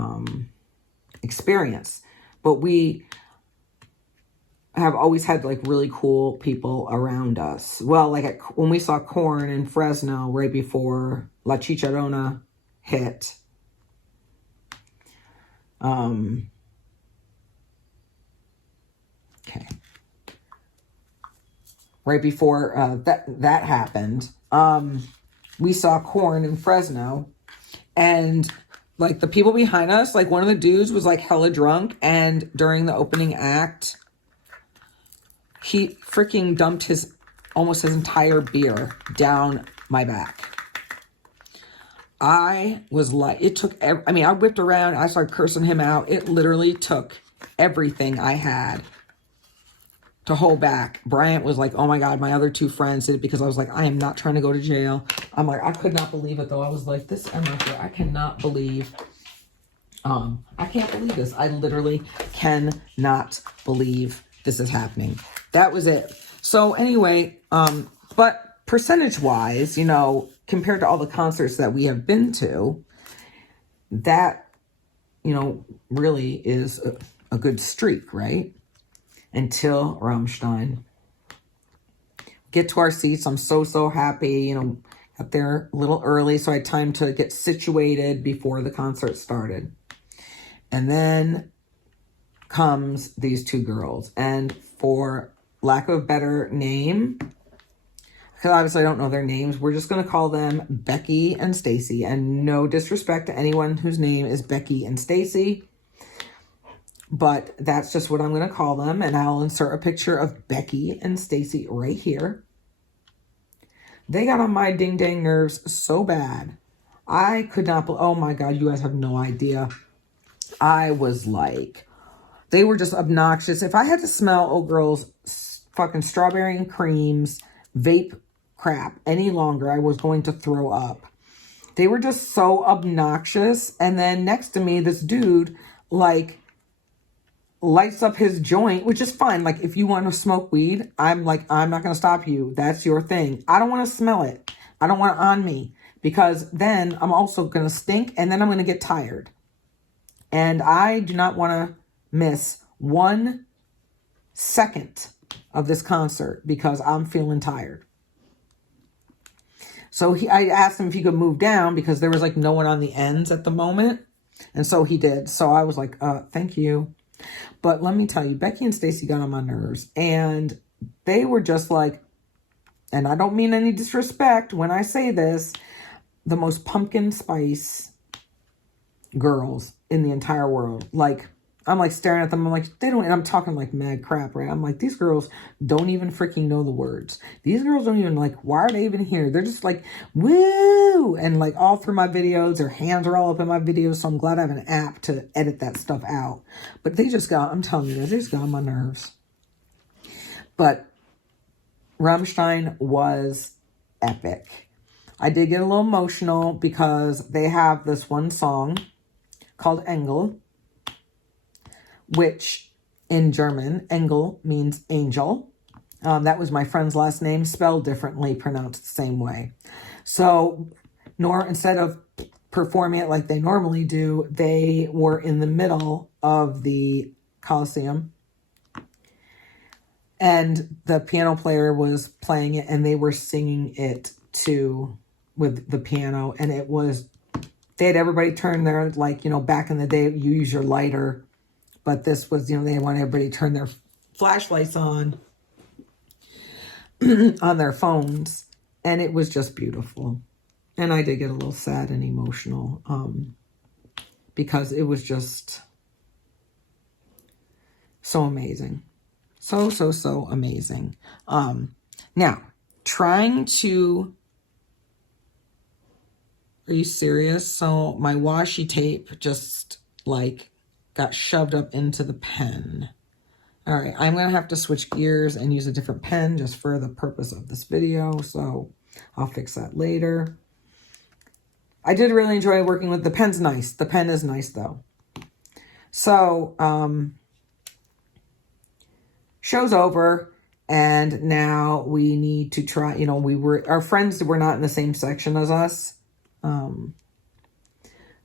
experience. But we have always had like really cool people around us. Well, like when we saw Korn in Fresno right before La Chicharrona hit. Okay. Right before that happened, we saw Korn in Fresno, and like the people behind us, like one of the dudes was like hella drunk, and during the opening act, he freaking dumped almost his entire beer down my back. I was like, I whipped around, I started cursing him out. It literally took everything I had to hold back. Bryant was like, oh my God, my other 2 friends did it, because I was like, I am not trying to go to jail. I'm like, I could not believe it though. I was like, I cannot believe, I can't believe this. I literally cannot believe this is happening. That was it. So anyway, but percentage wise, compared to all the concerts that we have been to, that, really is a good streak, right? Until Rammstein. Get to our seats. I'm so happy, got there a little early, so I had time to get situated before the concert started. And then comes these 2 girls. And for lack of a better name, because obviously I don't know their names, we're just going to call them Becky and Stacy. And no disrespect to anyone whose name is Becky and Stacy, but that's just what I'm going to call them. And I'll insert a picture of Becky and Stacy right here. They got on my ding-dang nerves so bad. I could not, oh my God, you guys have no idea. I was like, they were just obnoxious. If I had to smell old girls fucking strawberry and creams, vape crap any longer, I was going to throw up. They were just so obnoxious. And then next to me, this dude, like, lights up his joint, which is fine. Like, if you want to smoke weed, I'm like, I'm not going to stop you. That's your thing. I don't want to smell it. I don't want it on me, because then I'm also going to stink, and then I'm going to get tired. And I do not want to miss 1 second of this concert because I'm feeling tired. So I asked him if he could move down because there was like no one on the ends at the moment. And so he did. So I was like, thank you. But let me tell you, Becky and Stacy got on my nerves, and they were just like, and I don't mean any disrespect when I say this, the most pumpkin spice girls in the entire world. Like, I'm like staring at them. I'm like, they don't, and I'm talking like mad crap, right? I'm like, these girls don't even freaking know the words. These girls don't even like, why are they even here? They're just like, woo! And like all through my videos, their hands are all up in my videos. So I'm glad I have an app to edit that stuff out. But they just got, I'm telling you guys, they just got on my nerves. But Rammstein was epic. I did get a little emotional because they have this one song called Engel, which in German, Engel means angel. That was my friend's last name, spelled differently, pronounced the same way. So, instead of performing it like they normally do, they were in the middle of the Coliseum. And the piano player was playing it, and they were singing it too with the piano. And it was, they had everybody turn their, like, back in the day, you use your lighter. But this was, they wanted everybody to turn their flashlights on their phones. And it was just beautiful. And I did get a little sad and emotional because it was just so amazing. So amazing. Now, trying to... Are you serious? So my washi tape just, like, got shoved up into the pen. All right, I'm going to have to switch gears and use a different pen just for the purpose of this video. So I'll fix that later. I did really enjoy working with the pen's nice. The pen is nice though. So show's over, and now we need to try, our friends were not in the same section as us.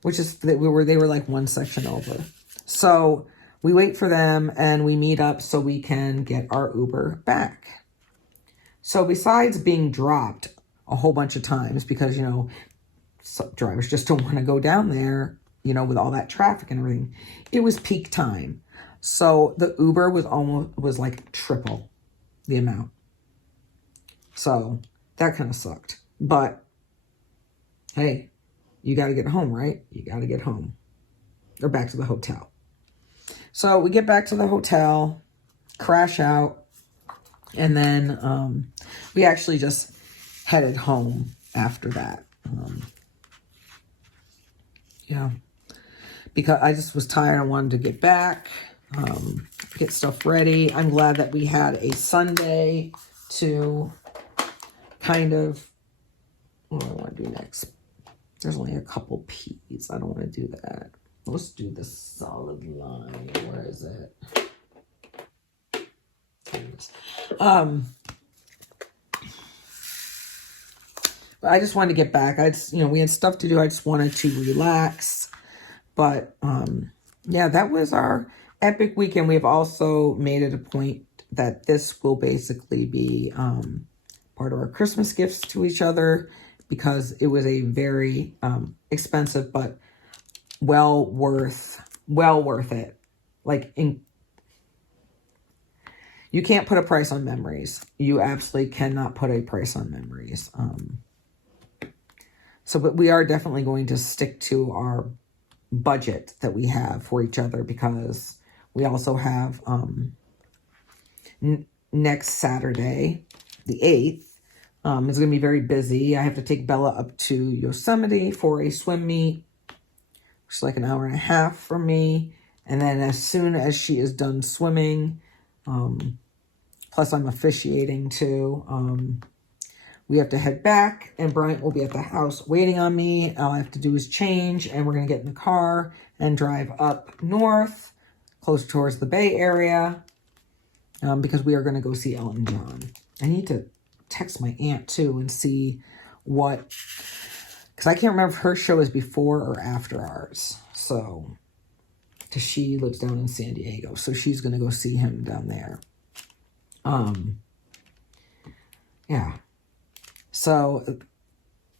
Which is that they were like one section over. So we wait for them and we meet up so we can get our Uber back. So besides being dropped a whole bunch of times because, drivers just don't want to go down there, with all that traffic and everything, it was peak time. So the Uber was like triple the amount. So that kind of sucked. But hey, you got to get home, right? You got to get home or back to the hotel. So we get back to the hotel, crash out, and then we actually just headed home after that. Yeah, because I just was tired. I wanted to get back, get stuff ready. I'm glad that we had a Sunday to kind of, what do I want to do next? There's only a couple P's. I don't want to do that. Let's do the solid line. Where is it? There it is. I just wanted to get back. We had stuff to do. I just wanted to relax. But yeah, that was our epic weekend. We've also made it a point that this will basically be part of our Christmas gifts to each other, because it was a very expensive but well worth it. Like, you can't put a price on memories. You absolutely cannot put a price on memories. But we are definitely going to stick to our budget that we have for each other, because we also have next Saturday, the 8th, It's going to be very busy. I have to take Bella up to Yosemite for a swim meet, which is like an hour and a half from me. And then as soon as she is done swimming, plus I'm officiating too, we have to head back, and Bryant will be at the house waiting on me. All I have to do is change, and we're going to get in the car and drive up north, close towards the Bay Area, because we are going to go see Elton John. I need to text my aunt, too, and see what... Because I can't remember if her show is before or after ours. So, because she lives down in San Diego, so she's going to go see him down there. Yeah. So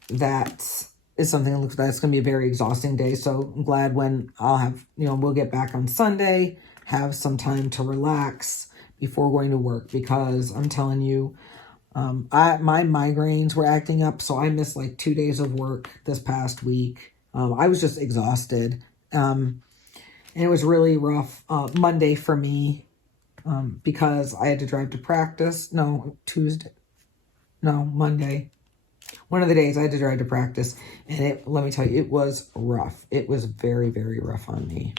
that is something that looks like it's going to be a very exhausting day. So I'm glad when I'll have, we'll get back on Sunday, have some time to relax before going to work, because I'm telling you, my migraines were acting up. So I missed like 2 days of work this past week. I was just exhausted. And it was really rough Monday for me because I had to drive to practice. Monday. One of the days I had to drive to practice, and let me tell you, it was rough. It was very, very rough on me.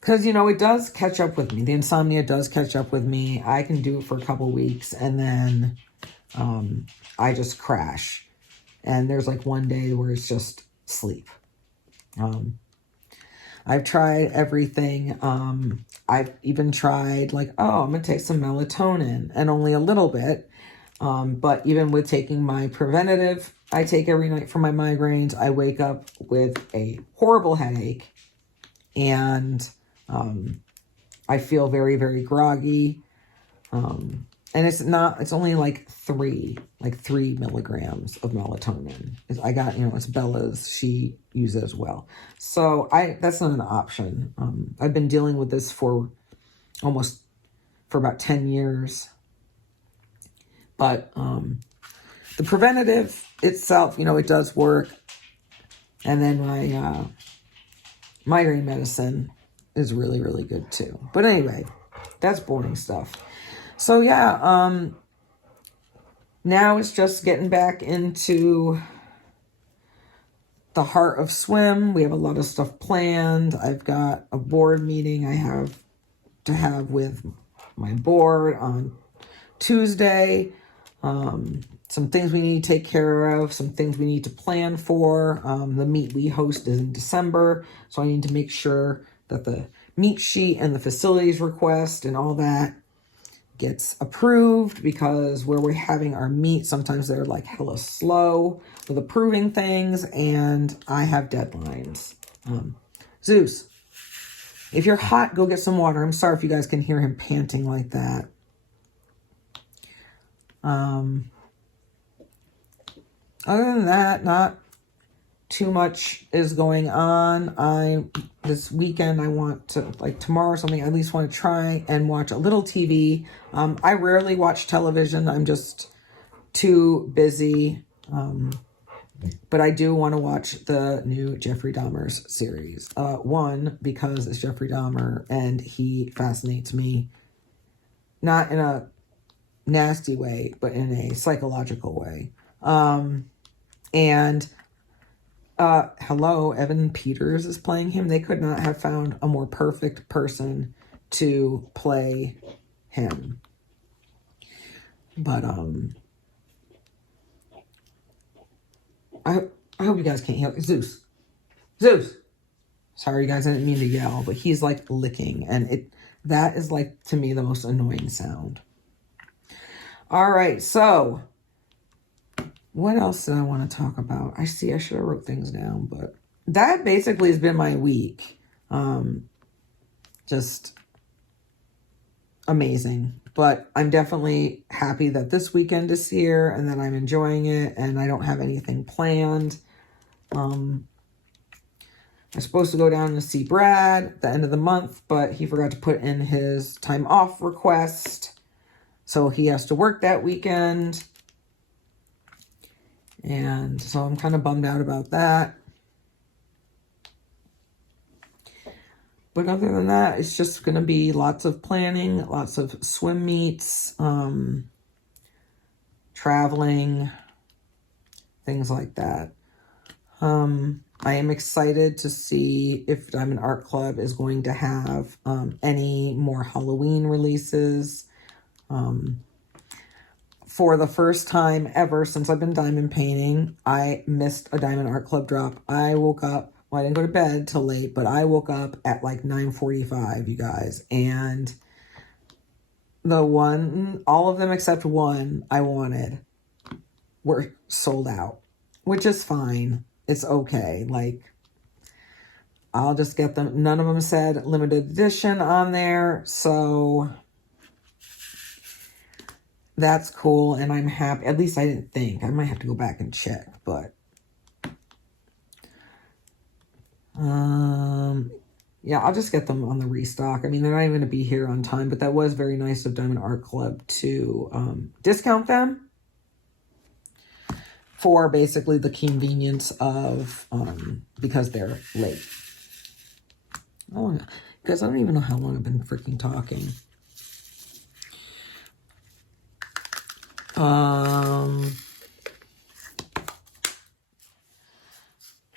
Because, it does catch up with me. The insomnia does catch up with me. I can do it for a couple weeks, and then I just crash. And there's like one day where it's just sleep. I've tried everything. I've even tried I'm going to take some melatonin, and only a little bit. But even with taking my preventative I take every night for my migraines, I wake up with a horrible headache, and I feel very, very groggy. And it's only like 3 milligrams of melatonin. I got, it's Bella's, she uses it as well. So that's not an option. I've been dealing with this for about 10 years. But the preventative itself, it does work. And then my migraine medicine is really, really good too. But anyway, that's boring stuff. So yeah, now it's just getting back into the heart of swim. We have a lot of stuff planned. I've got a board meeting I have to have with my board on Tuesday. Some things we need to take care of, some things we need to plan for. The meet we host is in December, so I need to make sure that the meet sheet and the facilities request and all that gets approved, because where we're having our meet, sometimes they're like hella slow with approving things, and I have deadlines. Zeus, if you're hot, go get some water. I'm sorry if you guys can hear him panting like that. Other than that, not too much is going on. This weekend, I want to, tomorrow or something, I at least want to try and watch a little TV. I rarely watch television. I'm just too busy. But I do want to watch the new Jeffrey Dahmer's series. One, because it's Jeffrey Dahmer, and he fascinates me. Not in a nasty way, but in a psychological way. Hello, Evan Peters is playing him. They could not have found a more perfect person to play him. But, I hope you guys can't hear Zeus. Sorry, you guys, I didn't mean to yell, but he's licking, and that is to me the most annoying sound. All right, so what else did I want to talk about? I should have wrote things down, but that basically has been my week. Just amazing. But I'm definitely happy that this weekend is here and that I'm enjoying it, and I don't have anything planned. I'm supposed to go down to see Brad at the end of the month, but he forgot to put in his time off request, so he has to work that weekend. And so I'm kind of bummed out about that. But other than that, it's just going to be lots of planning, lots of swim meets. traveling, things like that. I am excited to see if Diamond Art Club is going to have any more Halloween releases. For the first time ever since I've been diamond painting, I missed a Diamond Art Club drop. I woke up, well, I didn't go to bed till late, but I woke up at like 9:45, you guys. And the one, all of them except one I wanted were sold out, which is fine. It's okay. Like, I'll just get them. None of them said limited edition on there. So that's cool. And I'm happy. At least I didn't think. I might have to go back and check. But yeah, I'll just get them on the restock. I mean, they're not even going to be here on time. But that was very nice of Diamond Art Club to discount them for basically the convenience of, because they're late. Oh, because I don't even know how long I've been freaking talking.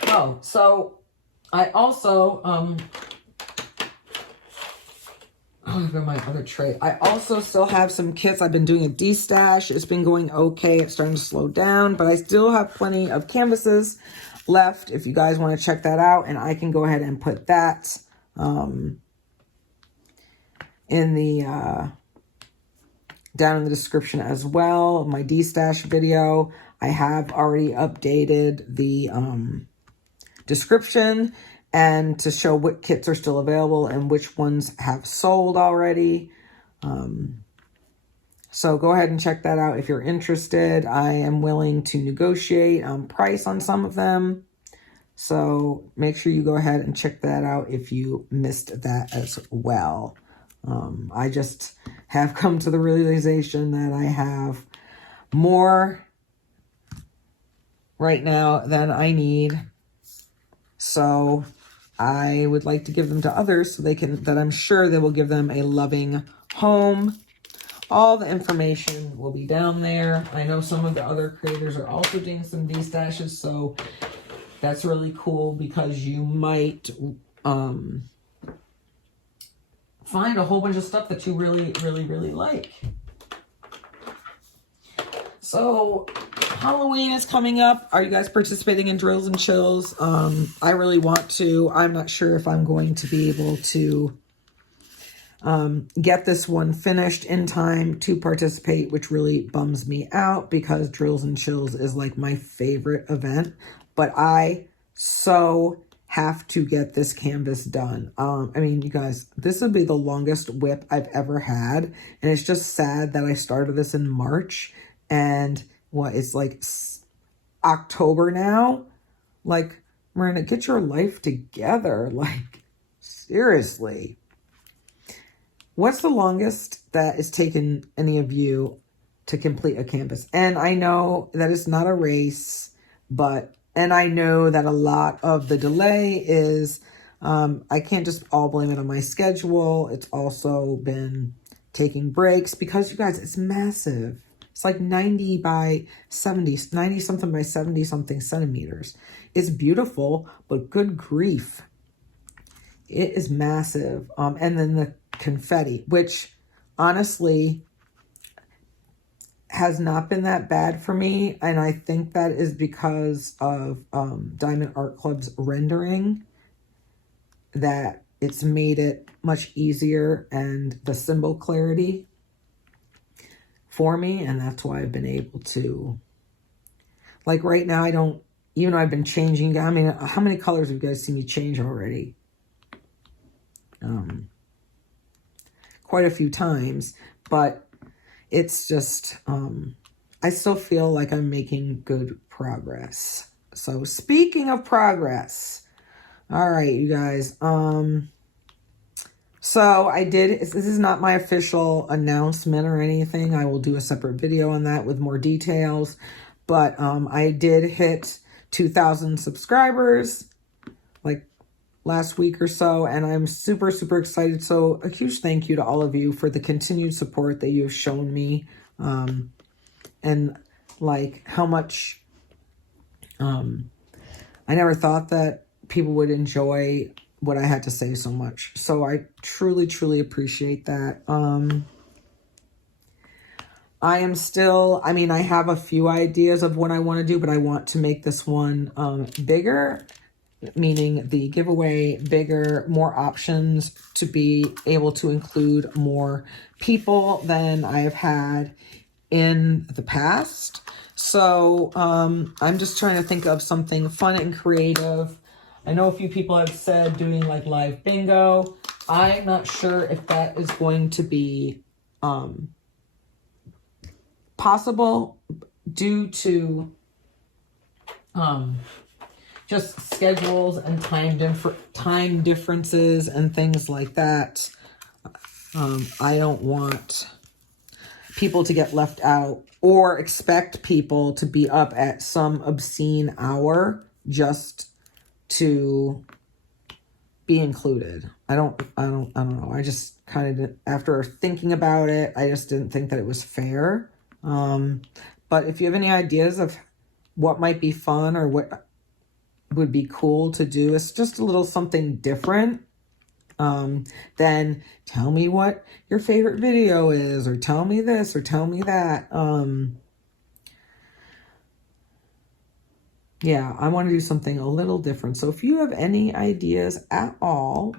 Oh, so I also, I've got my other tray. I also still have some kits. I've been doing a de-stash. It's been going okay. It's starting to slow down, but I still have plenty of canvases left if you guys want to check that out. And I can go ahead and put that in the down in the description as well. My de-stash video. I have already updated the description and to show what kits are still available and which ones have sold already. So go ahead and check that out if you're interested. I am willing to negotiate price on some of them. So make sure you go ahead and check that out if you missed that as well. I just have come to the realization that I have more right now than I need. So I would like to give them to others so they can, that I'm sure they will give them a loving home. All the information will be down there. I know some of the other creators are also doing some de-stashes, so that's really cool because you might find a whole bunch of stuff that you really, really, really like. So Halloween is coming up. Are you guys participating in drills and chills? I really want to. I'm not sure if I'm going to be able to get this one finished in time to participate, which really bums me out because drills and chills is like my favorite event. But I so have to get this canvas done. I mean, you guys, this would be the longest whip I've ever had. And it's just sad that I started this in March and what, it's like October now. Like, Miranda, get your life together. Like, seriously. What's the longest that it's taken any of you to complete a canvas? And I know that it's not a race, and I know that a lot of the delay is, I can't just all blame it on my schedule. It's also been taking breaks because, you guys, it's massive. It's like 90 by 70, 90 something by 70 something centimeters. It's beautiful, but good grief. It is massive. And then the confetti, which honestly has not been that bad for me. And I think that is because of Diamond Art Club's rendering, that it's made it much easier and the symbol clarity for me. And that's why I've been able to, like right now, I don't, even though I've been changing, I mean, how many colors have you guys seen me change already? Quite a few times, but it's just, I still feel like I'm making good progress. So speaking of progress, all right, you guys, so I did, this is not my official announcement or anything. I will do a separate video on that with more details, but I did hit 2,000 subscribers like last week or so, and I'm super, super excited. So a huge thank you to all of you for the continued support that you've shown me. And like how much, I never thought that people would enjoy what I had to say so much. So I truly, truly appreciate that. I am still, I mean, I have a few ideas of what I want to do, but I want to make this one bigger, meaning the giveaway bigger, more options to be able to include more people than I have had in the past. So I'm just trying to think of something fun and creative. I know a few people have said doing like live bingo. I'm not sure if that is going to be possible due to just schedules and time differences and things like that. I don't want people to get left out or expect people to be up at some obscene hour just to be included. I don't know. I just kind of, after thinking about it, I just didn't think that it was fair. But if you have any ideas of what might be fun or what would be cool to do, it's just a little something different. Then tell me what your favorite video is, or tell me this, or tell me that. Yeah, I want to do something a little different. So if you have any ideas at all,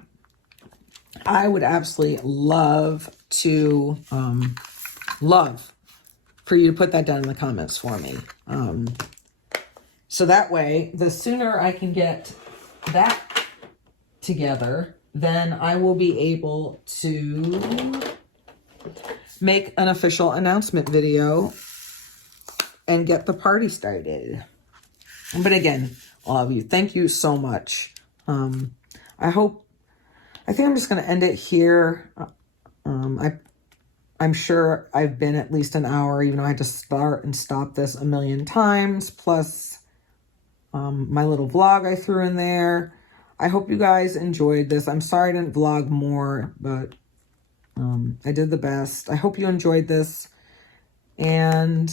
I would absolutely love to, love for you to put that down in the comments for me. So that way, the sooner I can get that together, then I will be able to make an official announcement video and get the party started. But again, all of you, thank you so much. I think I'm just going to end it here. I'm sure I've been at least an hour, even though I had to start and stop this a million times, plus my little vlog I threw in there. I hope you guys enjoyed this. I'm sorry I didn't vlog more, but I did the best. I hope you enjoyed this. And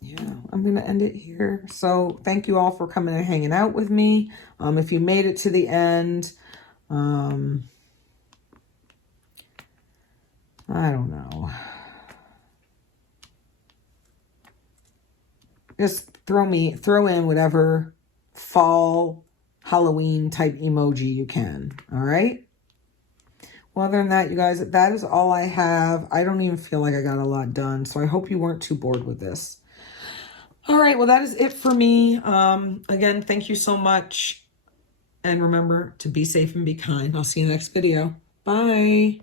yeah, I'm going to end it here. So thank you all for coming and hanging out with me. If you made it to the end, I don't know. Just throw in whatever fall Halloween type emoji you can. All right. Well, other than that, you guys, that is all I have. I don't even feel like I got a lot done. So I hope you weren't too bored with this. All right. Well, that is it for me. Again, thank you so much. And remember to be safe and be kind. I'll see you in the next video. Bye.